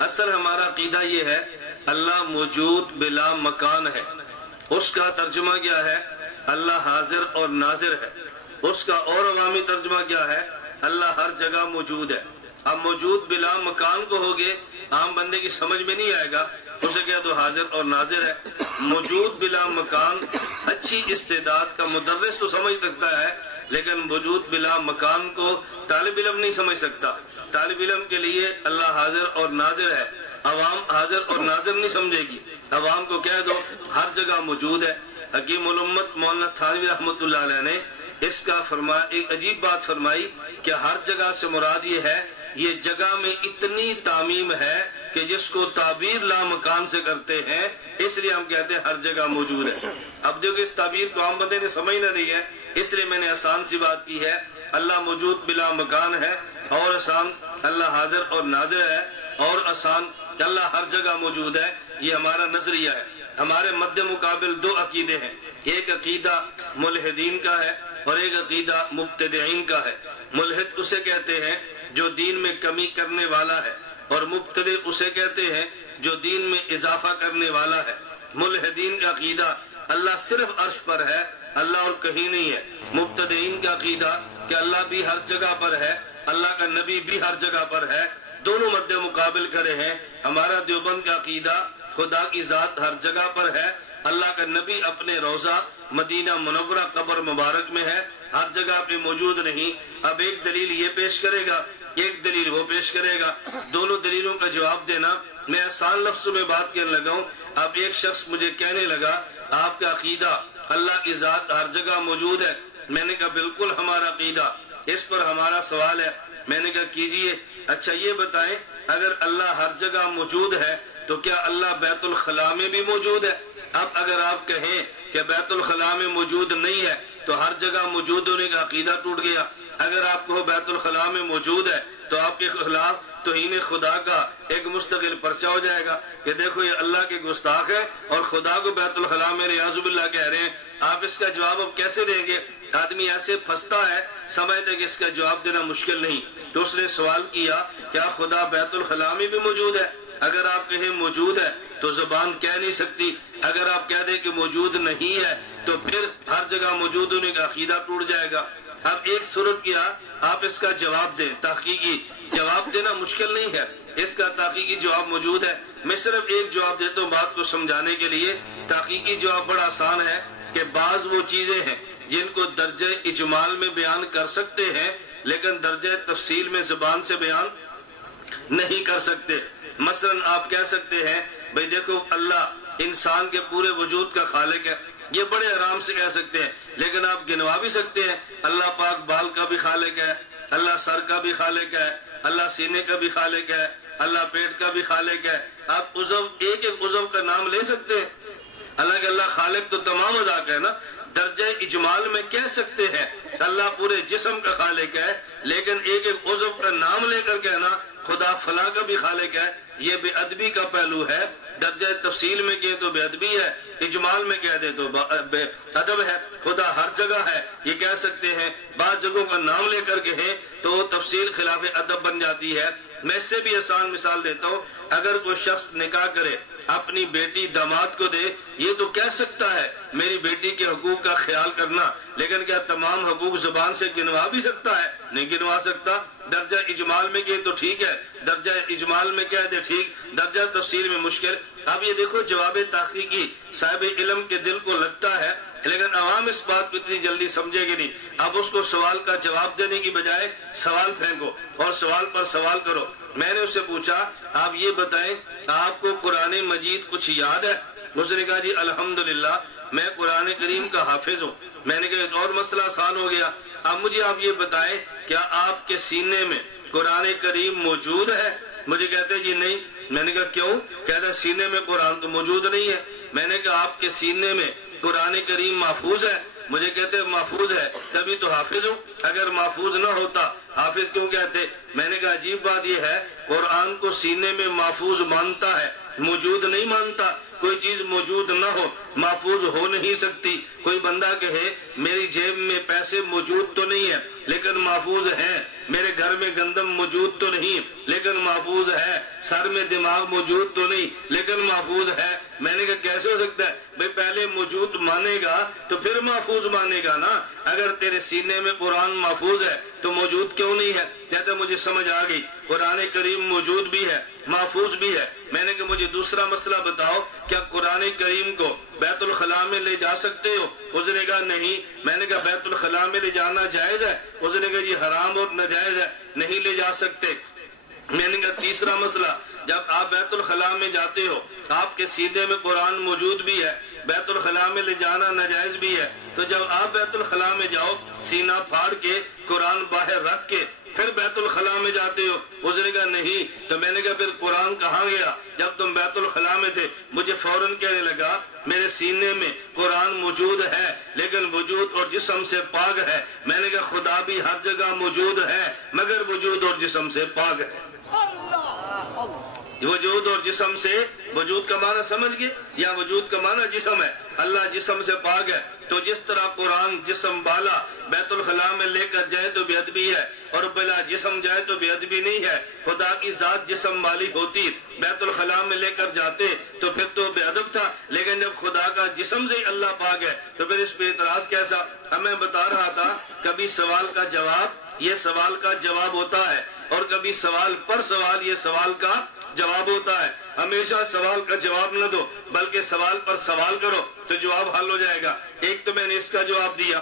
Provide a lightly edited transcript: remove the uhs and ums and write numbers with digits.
اصل ہمارا عقیدہ یہ ہے اللہ موجود بلا مکان ہے. اس کا ترجمہ کیا ہے؟ اللہ حاضر اور ناظر ہے. اس کا اور عوامی ترجمہ کیا ہے؟ اللہ ہر جگہ موجود ہے. اب موجود بلا مکان کو ہوگے عام بندے کی سمجھ میں نہیں آئے گا، اسے کہہ تو حاضر اور ناظر ہے. موجود بلا مکان اچھی استعداد کا مدرس تو سمجھ سکتا ہے، لیکن موجود بلا مکان کو طالب علم نہیں سمجھ سکتا. طالب علم کے لیے اللہ حاضر اور ناظر ہے، عوام حاضر اور ناظر نہیں سمجھے گی. عوام کو کہہ دو ہر جگہ موجود ہے. حکیم الامت مولانا تھانوی رحمۃ اللہ علیہ نے اس کا ایک عجیب بات فرمائی کہ ہر جگہ سے مراد یہ ہے، یہ جگہ میں اتنی تعمیم ہے کہ جس کو تعبیر لامکان سے کرتے ہیں، اس لیے ہم کہتے ہیں ہر جگہ موجود ہے. اب دیکھو اس تعبیر کو عام بندے نے سمجھ نہ رہی ہے، اس لیے میں نے آسان سی بات کی ہے. اللہ موجود بلا مکان ہے، اور آسان اللہ حاضر اور ناظر ہے، اور آسان اللہ ہر جگہ موجود ہے. یہ ہمارا نظریہ ہے. ہمارے مد مقابل دو عقیدے ہیں، ایک عقیدہ ملحدین کا ہے اور ایک عقیدہ مبتدعین کا ہے. ملحد اسے کہتے ہیں جو دین میں کمی کرنے والا ہے، اور مبتدع اسے کہتے ہیں جو دین میں اضافہ کرنے والا ہے. ملحدین کا عقیدہ اللہ صرف عرش پر ہے، اللہ اور کہیں نہیں ہے. مبتدعین کا عقیدہ کہ اللہ بھی ہر جگہ پر ہے، اللہ کا نبی بھی ہر جگہ پر ہے. دونوں مد مقابل کرے ہیں. ہمارا دیوبند کا عقیدہ خدا کی ذات ہر جگہ پر ہے، اللہ کا نبی اپنے روضہ مدینہ منورہ قبر مبارک میں ہے، ہر جگہ پہ موجود نہیں. اب ایک دلیل یہ پیش کرے گا، ایک دلیل وہ پیش کرے گا، دونوں دلیلوں کا جواب دینا. میں آسان لفظوں میں بات کرنے لگا ہوں. اب ایک شخص مجھے کہنے لگا آپ کا عقیدہ اللہ کی ذات ہر جگہ موجود ہے. میں نے کہا بالکل ہمارا عقیدہ، اس پر ہمارا سوال ہے. میں نے کہا کیجئے. اچھا یہ بتائیں اگر اللہ ہر جگہ موجود ہے تو کیا اللہ بیت الخلاء میں بھی موجود ہے؟ اب اگر آپ کہیں کہ بیت الخلاء میں موجود نہیں ہے تو ہر جگہ موجود ہونے کا عقیدہ ٹوٹ گیا. اگر آپ کو بیت الخلاء میں موجود ہے تو آپ کے خلاف توہین خدا کا ایک مستقل پرچہ ہو جائے گا کہ دیکھو یہ اللہ کے گستاخ ہے اور خدا کو بیت الخلاء میں ریاض باللہ کہہ رہے ہیں. آپ اس کا جواب اب کیسے دیں گے؟ آدمی ایسے پھنستا ہے، سمجھتے کہ اس کا جواب دینا مشکل نہیں. تو اس نے سوال کیا کیا خدا بیت الخلاء میں بھی موجود ہے؟ اگر آپ کہیں موجود ہے تو زبان کہہ نہیں سکتی. اگر آپ کہہ دیں کہ موجود نہیں ہے تو پھر ہر جگہ موجود ہونے کا عقیدہ ٹوٹ جائے گا. اب ایک صورت کیا آپ اس کا جواب دیں. تحقیقی جواب دینا مشکل نہیں ہے، اس کا تحقیقی جواب موجود ہے. میں صرف ایک جواب دیتا ہوں بات کو سمجھانے کے لیے. تحقیقی جواب بڑا آسان ہے کہ بعض وہ چیزیں ہیں جن کو درجہ اجمال میں بیان کر سکتے ہیں لیکن درجہ تفصیل میں زبان سے بیان نہیں کر سکتے. مثلا آپ کہہ سکتے ہیں بھئی دیکھو اللہ انسان کے پورے وجود کا خالق ہے، یہ بڑے آرام سے کہہ سکتے ہیں. لیکن آپ گنوا بھی سکتے ہیں اللہ پاک بال کا بھی خالق ہے، اللہ سر کا بھی خالق ہے، اللہ سینے کا بھی خالق ہے، اللہ پیٹ کا بھی خالق ہے. آپ عضو ایک ایک عضو کا نام لے سکتے ہیں. حالانکہ اللہ خالق تو تمام اعضاء کا ہے نا. درجہ اجمال میں کہہ سکتے ہیں اللہ پورے جسم کا خالق ہے، لیکن ایک ایک عضو کا نام لے کر کہنا خدا فلاں کا بھی خالق ہے، یہ بے ادبی کا پہلو ہے. درجہ تفصیل میں کہے تو بے ادبی ہے، اجمال میں کہہ دے تو بے ادب ہے. خدا ہر جگہ ہے یہ کہہ سکتے ہیں، بعض جگہوں کا نام لے کر کہیں تو تفصیل خلاف ادب بن جاتی ہے. میں اس سے بھی آسان مثال دیتا ہوں. اگر کوئی شخص نکاح کرے اپنی بیٹی داماد کو دے، یہ تو کہہ سکتا ہے میری بیٹی کے حقوق کا خیال کرنا، لیکن کیا تمام حقوق زبان سے گنوا بھی سکتا ہے؟ نہیں گنوا سکتا. درجہ اجمال میں کہے تو ٹھیک ہے، درجہ اجمال میں کہہ دے ٹھیک، درجہ تفصیل میں مشکل. اب یہ دیکھو جواب تحقیقی صاحب علم کے دل کو لگتا ہے لیکن عوام اس بات کو اتنی جلدی سمجھے گی نہیں. اب اس کو سوال کا جواب دینے کی بجائے سوال پھینکو اور سوال پر سوال کرو. میں نے اس سے پوچھا آپ یہ بتائیں آپ کو قرآن مجید کچھ یاد ہے؟ اس نے کہا جی الحمدللہ میں قرآن کریم کا حافظ ہوں. میں نے کہا ایک اور مسئلہ آسان ہو گیا. اب مجھے آپ یہ بتائیں کیا آپ کے سینے میں قرآن کریم موجود ہے؟ مجھے کہتے جی نہیں. میں نے کہا کیوں؟ کہتا سینے میں قرآن تو موجود نہیں ہے. میں نے کہا آپ کے سینے میں قرآن کریم محفوظ ہے؟ مجھے کہتے محفوظ ہے تبھی تو حافظ ہوں. اگر محفوظ نہ ہوتا حافظ کیوں کہتے؟ میں نے کہا عجیب بات یہ ہے قرآن کو سینے میں محفوظ مانتا ہے، موجود نہیں مانتا. کوئی چیز موجود نہ ہو محفوظ ہو نہیں سکتی. کوئی بندہ کہے میری جیب میں پیسے موجود تو نہیں ہے لیکن محفوظ ہیں، میرے گھر میں گندم موجود تو نہیں لیکن محفوظ ہے، سر میں دماغ موجود تو نہیں لیکن محفوظ ہے۔ میں نے کہا کیسے ہو سکتا ہے؟ بھئی پہلے موجود مانے گا تو پھر محفوظ مانے گا نا۔ اگر تیرے سینے میں قرآن محفوظ ہے تو موجود کیوں نہیں ہے؟ کہتے مجھے سمجھ آ گئی، قرآن کریم موجود بھی ہے محفوظ بھی ہے۔ میں نے کہا مجھے دوسرا مسئلہ بتاؤ، کیا قرآن کریم کو بیت الخلاء میں لے جا سکتے ہو؟ اس نے کہا نہیں۔ میں نے کہا بیت الخلاء میں لے جانا جائز ہے؟ اس نے کہا جی حرام اور ناجائز ہے، نہیں لے جا سکتے۔ میں نے کہا تیسرا مسئلہ، جب آپ بیت الخلاء میں جاتے ہو آپ کے سینے میں قرآن موجود بھی ہے، بیت الخلاء میں لے جانا ناجائز بھی ہے، تو جب آپ بیت الخلاء میں جاؤ سینہ پھاڑ کے قرآن باہر رکھ کے پھر بیت الخلاء میں جاتے ہو؟ اس نے کہا نہیں۔ تو میں نے کہا پھر قرآن کہاں گیا؟ جب تم بیت الخلاء میں تھے مجھے فوراً کہنے لگا میرے سینے میں قرآن موجود ہے لیکن وجود اور جسم سے پاک ہے۔ میں نے کہا خدا بھی ہر جگہ موجود ہے مگر وجود اور جسم سے پاک ہے۔ وجود اور جسم سے، وجود کا معنی سمجھ گئے یا وجود کا معنی جسم ہے؟ اللہ جسم سے پاک ہے، تو جس طرح قرآن جسم بالا بیت الخلاء میں لے کر جائے تو بے ادبی ہے اور بلا جسم جائے تو بے ادبی نہیں ہے۔ خدا کی ذات جسم والی ہوتی بیت الخلاء میں لے کر جاتے تو پھر تو بے ادب تھا، لیکن جب خدا کا جسم سے ہی اللہ پاک ہے تو پھر اس پہ اعتراض کیسا؟ ہمیں بتا رہا تھا کبھی سوال کا جواب یہ سوال کا جواب ہوتا ہے اور کبھی سوال پر سوال یہ سوال کا جواب ہوتا ہے۔ ہمیشہ سوال کا جواب نہ دو بلکہ سوال پر سوال کرو تو جواب حل ہو جائے گا۔ ایک تو میں نے اس کا جواب دیا۔